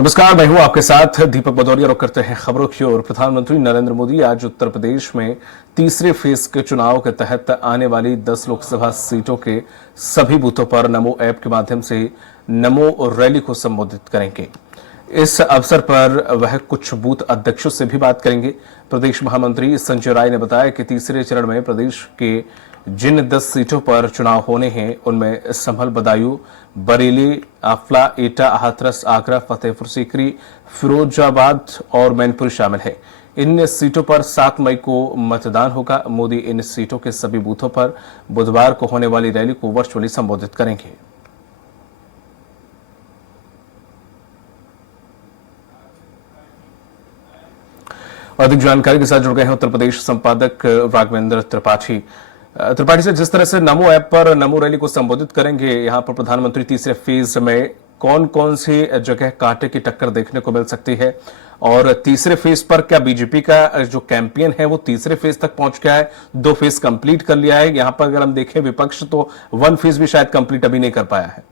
नमस्कार, मैं हूं आपके साथ दीपक भदौरिया। रुक करते हैं खबरों की ओर। प्रधानमंत्री नरेंद्र मोदी आज उत्तर प्रदेश में तीसरे फेज के चुनाव के तहत आने वाली 10 लोकसभा सीटों के सभी बूथों पर नमो ऐप के माध्यम से नमो रैली को संबोधित करेंगे। इस अवसर पर वह कुछ बूथ अध्यक्षों से भी बात करेंगे। प्रदेश महामंत्री संजय राय ने बताया कि तीसरे चरण में प्रदेश के जिन 10 सीटों पर चुनाव होने हैं उनमें संभल, बदायूं, बरेली, आफला, एटा, हाथरस, आगरा, फतेहपुर सीकरी, फिरोजाबाद और मैनपुरी शामिल है। इन सीटों पर 7 मई को मतदान होगा। मोदी इन सीटों के सभी बूथों पर बुधवार को होने वाली रैली को वर्चुअली संबोधित करेंगे। अधिक जानकारी के साथ जुड़ गए हैं उत्तर प्रदेश संपादक राघवेंद्र त्रिपाठी। त्रिपाठी से, जिस तरह से नमो ऐप पर नमो रैली को संबोधित करेंगे, यहां पर प्रधानमंत्री तीसरे फेज में कौन कौन सी जगह कांटे की टक्कर देखने को मिल सकती है और तीसरे फेज पर क्या बीजेपी का जो कैंपेन है वो तीसरे फेज तक पहुंच गया है, 2 फेज कंप्लीट कर लिया है? यहां पर अगर हम देखें विपक्ष तो 1 फेज भी शायद कंप्लीट अभी नहीं कर पाया है।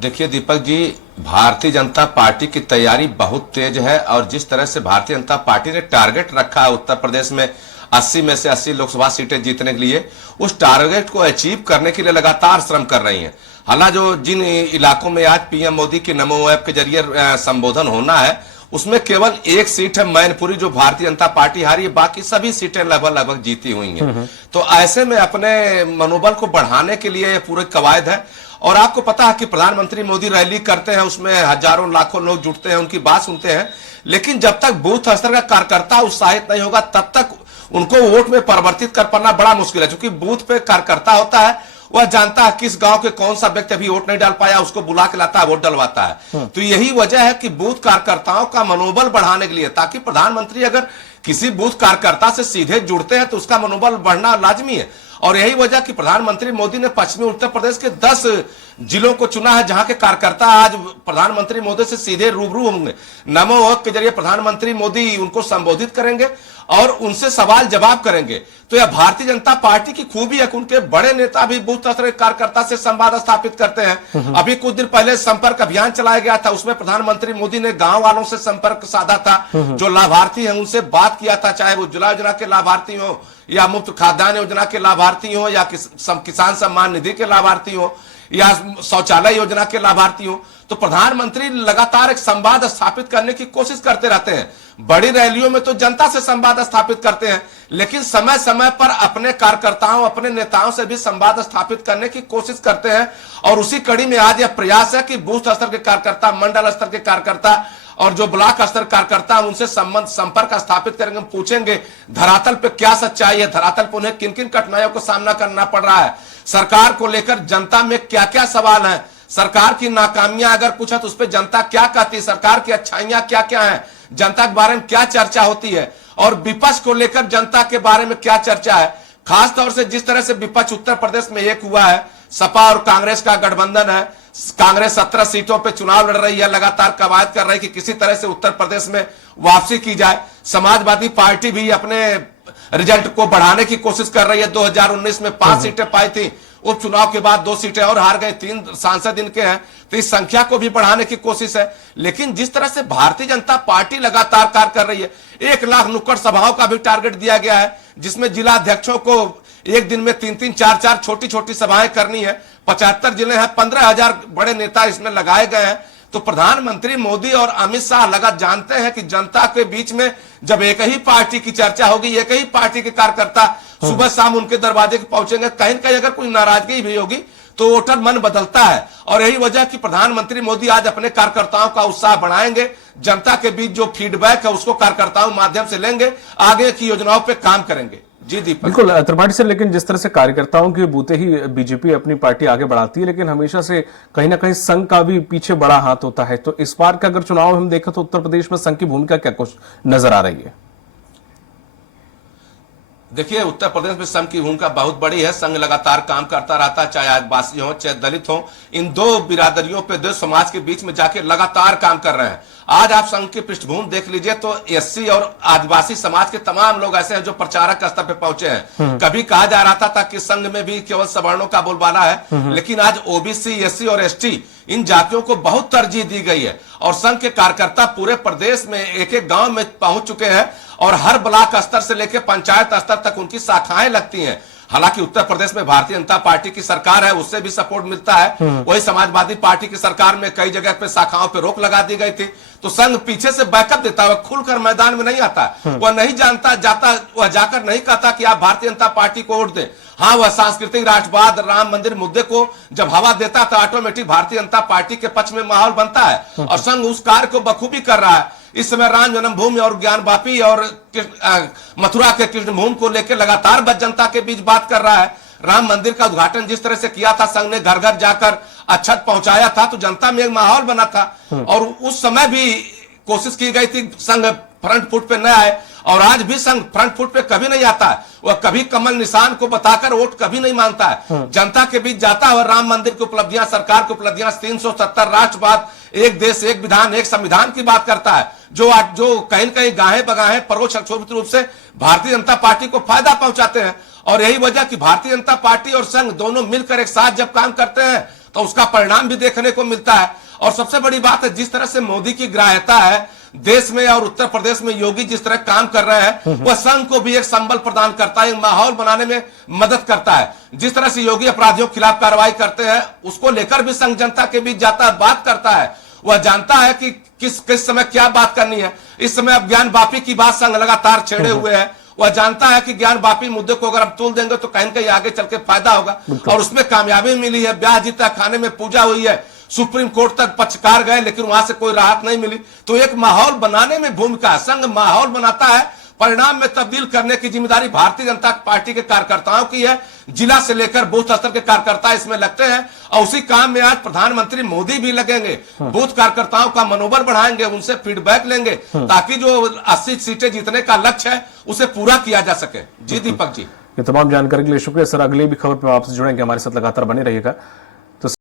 देखिए दीपक जी, भारतीय जनता पार्टी की तैयारी बहुत तेज है और जिस तरह से भारतीय जनता पार्टी ने टारगेट रखा है उत्तर प्रदेश में 80 में से 80 लोकसभा सीटें जीतने के लिए, उस टारगेट को अचीव करने के लिए लगातार श्रम कर रही हैं। हालांकि जिन इलाकों में आज पीएम मोदी के नमो ऐप के जरिए संबोधन होना है उसमें केवल एक सीट है मैनपुरी जो भारतीय जनता पार्टी हारी है, बाकी सभी सीटें लगभग जीती हुई हैं। तो ऐसे में अपने मनोबल को बढ़ाने के लिए पूरे कवायद है। और आपको पता है कि प्रधानमंत्री मोदी रैली करते हैं, उसमें हजारों लाखों लोग जुटते हैं, उनकी बात सुनते हैं, लेकिन जब तक बूथ स्तर का कार्यकर्ता उत्साहित नहीं होगा तब तक उनको वोट में परिवर्तित कर पाना बड़ा मुश्किल है। क्योंकि बूथ पे कार्यकर्ता होता है, वह जानता है किस गांव के कौन सा व्यक्ति अभी वोट नहीं डाल पाया, उसको बुला के लाता है, वोट डलवाता है। तो यही वजह है कि बूथ कार्यकर्ताओं का मनोबल बढ़ाने के लिए, ताकि प्रधानमंत्री अगर किसी बूथ कार्यकर्ता से सीधे जुड़ते हैं तो उसका मनोबल बढ़ना लाजमी है। और यही वजह कि प्रधानमंत्री मोदी ने पश्चिमी उत्तर प्रदेश के 10 जिलों को चुना है जहां के कार्यकर्ता आज प्रधानमंत्री मोदी से सीधे रूबरू होंगे। नमो ऐप के जरिए प्रधानमंत्री मोदी उनको संबोधित करेंगे और उनसे सवाल जवाब करेंगे। तो यह भारतीय जनता पार्टी की खूबी है कि उनके बड़े नेता भी बूथ स्तर के कार्यकर्ता से संवाद स्थापित करते हैं। अभी कुछ दिन पहले संपर्क अभियान चलाया गया था, उसमें प्रधानमंत्री मोदी ने गांव वालों से संपर्क साधा था, जो लाभार्थी हैं उनसे बात किया था, चाहे वो उज्ज्वला योजना के लाभार्थी हो या मुफ्त खाद्यान्न योजना के लाभार्थी हो या किसान सम्मान निधि के लाभार्थी हो या शौचालय योजना के लाभार्थी हो। तो प्रधानमंत्री लगातार एक संवाद स्थापित करने की कोशिश करते रहते हैं। बड़ी रैलियों में तो जनता से संवाद स्थापित करते हैं, लेकिन समय समय पर अपने कार्यकर्ताओं, अपने नेताओं से भी संवाद स्थापित करने की कोशिश करते हैं। और उसी कड़ी में आज यह प्रयास है कि बूथ स्तर के कार्यकर्ता, मंडल स्तर के कार्यकर्ता और जो ब्लॉक स्तर कार्यकर्ता उनसे संपर्क स्थापित करेंगे, पूछेंगे धरातल पे क्या सच्चाई है, धरातल पर उन्हें किन किन कठिनाइयों का सामना करना पड़ रहा है, सरकार को लेकर जनता में क्या क्या सवाल है, सरकार की नाकामियां अगर कुछ है तो उस पर जनता क्या कहती है, सरकार की अच्छाइयां क्या क्या है, जनता के बारे में क्या चर्चा होती है, और विपक्ष को लेकर जनता के बारे में क्या चर्चा है। खास तौर से जिस तरह से विपक्ष उत्तर प्रदेश में एक हुआ है, सपा और कांग्रेस का गठबंधन है, कांग्रेस 17 सीटों पे चुनाव लड़ रही है, लगातार कवायद कर रही है कि किसी तरह से उत्तर प्रदेश में वापसी की जाए। समाजवादी पार्टी भी अपने रिजल्ट को बढ़ाने की कोशिश कर रही है। 2019 में 5 सीटें पाई थी, उपचुनाव के बाद 2 सीटें और हार गए, 3 सांसद इनके हैं, तो इस संख्या को भी बढ़ाने की कोशिश है। लेकिन जिस तरह से भारतीय जनता पार्टी लगातार कार्य कर रही है, 1 लाख नुक्कड़ सभाओं का भी टारगेट दिया गया है, जिसमें जिला अध्यक्षों को एक दिन में 3-3, 4-4 छोटी छोटी सभाएं करनी है। 75 जिले हैं, 15,000 बड़े नेता इसमें लगाए गए हैं। तो प्रधानमंत्री मोदी और अमित शाह लगातार जानते हैं कि जनता के बीच में जब एक ही पार्टी की चर्चा होगी, एक ही पार्टी के कार्यकर्ता सुबह शाम उनके दरवाजे पे पहुंचेंगे, कहीं न कहीं अगर कोई नाराजगी भी होगी तो वोटर मन बदलता है। और यही वजह कि प्रधानमंत्री मोदी आज अपने कार्यकर्ताओं का उत्साह बढ़ाएंगे, जनता के बीच जो फीडबैक है उसको कार्यकर्ताओं के माध्यम से लेंगे, आगे की योजनाओं पर काम करेंगे। जी दीपक। बिल्कुल त्रिपाठी से, लेकिन जिस तरह से कार्यकर्ताओं के बूते ही बीजेपी अपनी पार्टी आगे बढ़ाती है, लेकिन हमेशा से कहीं ना कहीं संघ का भी पीछे बड़ा हाथ होता है। तो इस बार का अगर चुनाव हम देखें तो उत्तर प्रदेश में संघ की भूमिका क्या कुछ नजर आ रही है? देखिए, उत्तर प्रदेश में संघ की भूमिका बहुत बड़ी है। संघ लगातार काम करता रहता है, चाहे आदिवासी हो चाहे दलित हो, इन 2 बिरादरियों पे, 2 समाज के बीच में जाके लगातार काम कर रहे हैं। आज आप संघ की पृष्ठभूमि देख लीजिए तो एससी और आदिवासी समाज के तमाम लोग ऐसे हैं जो प्रचारक स्तर पे पहुंचे हैं। कभी कहा जा रहा था कि संघ में भी केवल सवर्णों का बोलबाला है, लेकिन आज ओबीसी, एससी और एसटी इन जातियों को बहुत तरजीह दी गई है और संघ के कार्यकर्ता पूरे प्रदेश में एक एक गांव में पहुंच चुके हैं और हर ब्लॉक स्तर से लेकर पंचायत स्तर तक उनकी शाखाएं लगती हैं। हालांकि उत्तर प्रदेश में भारतीय जनता पार्टी की सरकार है, उससे भी सपोर्ट मिलता है। वही समाजवादी पार्टी की सरकार में कई जगह पे शाखाओं पे रोक लगा दी गई थी, तो संघ पीछे से बैकअप देता है, खुलकर मैदान में नहीं आता। वह नहीं जानता जाता, वह जाकर नहीं कहता कि आप भारतीय जनता पार्टी को वोट दें। हाँ, वह सांस्कृतिक राष्ट्रवाद, राम मंदिर मुद्दे को जब हवा देता तो ऑटोमेटिक भारतीय जनता पार्टी के पक्ष में माहौल बनता है और संघ उस कार्य को बखूबी कर रहा है। इस समय राम जन्मभूमि और ज्ञानवापी और मथुरा के कृष्ण भूमि को लेकर लगातार जनता के बीच बात कर रहा है। राम मंदिर का उद्घाटन जिस तरह से किया था, संघ ने घर घर जाकर अक्षत पहुंचाया था, तो जनता में एक माहौल बना था और उस समय भी कोशिश की गई थी संघ फ्रंट फुट पे न आए और आज भी संघ फ्रंट फुट पे कभी नहीं आता है। वह कभी कमल निशान को बताकर वोट कभी नहीं मांगता है, जनता के बीच जाता है और राम मंदिर की उपलब्धियां, सरकार की उपलब्धियां, 370 राष्ट्रवाद, एक देश एक विधान एक संविधान की बात करता है, जो कहीं कहीं गाहे बगाहे परोक्ष अक्षोभित रूप से भारतीय जनता पार्टी को फायदा पहुंचाते हैं। और यही वजह कि भारतीय जनता पार्टी और संघ दोनों मिलकर एक साथ जब काम करते हैं तो उसका परिणाम भी देखने को मिलता है। और सबसे बड़ी बात है, जिस तरह से मोदी की ग्राह्यता है देश में और उत्तर प्रदेश में योगी जिस तरह काम कर रहे हैं, वह संघ को भी एक संबल प्रदान करता है, एक माहौल बनाने में मदद करता है। जिस तरह से योगी अपराधियों के खिलाफ कार्रवाई करते हैं, उसको लेकर भी संघ जनता के बीच जाता है, बात करता है। वह जानता है कि किस समय क्या बात करनी है। इस समय अब ज्ञान वापी की बात संघ लगातार छेड़े हुए है। वह जानता है कि ज्ञान वापी मुद्दे को अगर हम तोल देंगे तो कहीं कहीं आगे चल के फायदा होगा और उसमें कामयाबी मिली है। ब्याह जीता खाने में पूजा हुई है, सुप्रीम कोर्ट तक पक्षकार गए लेकिन वहां से कोई राहत नहीं मिली। तो एक माहौल बनाने में भूमिका है, संघ माहौल बनाता है, परिणाम में तब्दील करने की जिम्मेदारी भारतीय जनता पार्टी के कार्यकर्ताओं की है। जिला से लेकर बूथ स्तर के कार्यकर्ता इसमें लगते हैं और उसी काम में आज प्रधानमंत्री मोदी भी लगेंगे। बूथ कार्यकर्ताओं का मनोबल बढ़ाएंगे, उनसे फीडबैक लेंगे ताकि जो 80 सीटें जीतने का लक्ष्य है उसे पूरा किया जा सके। जी दीपक जी, ये तमाम जानकारी के लिए शुक्रिया सर। अगली भी खबर पर आपसे जुड़ेंगे, हमारे साथ लगातार बने रहिएगा।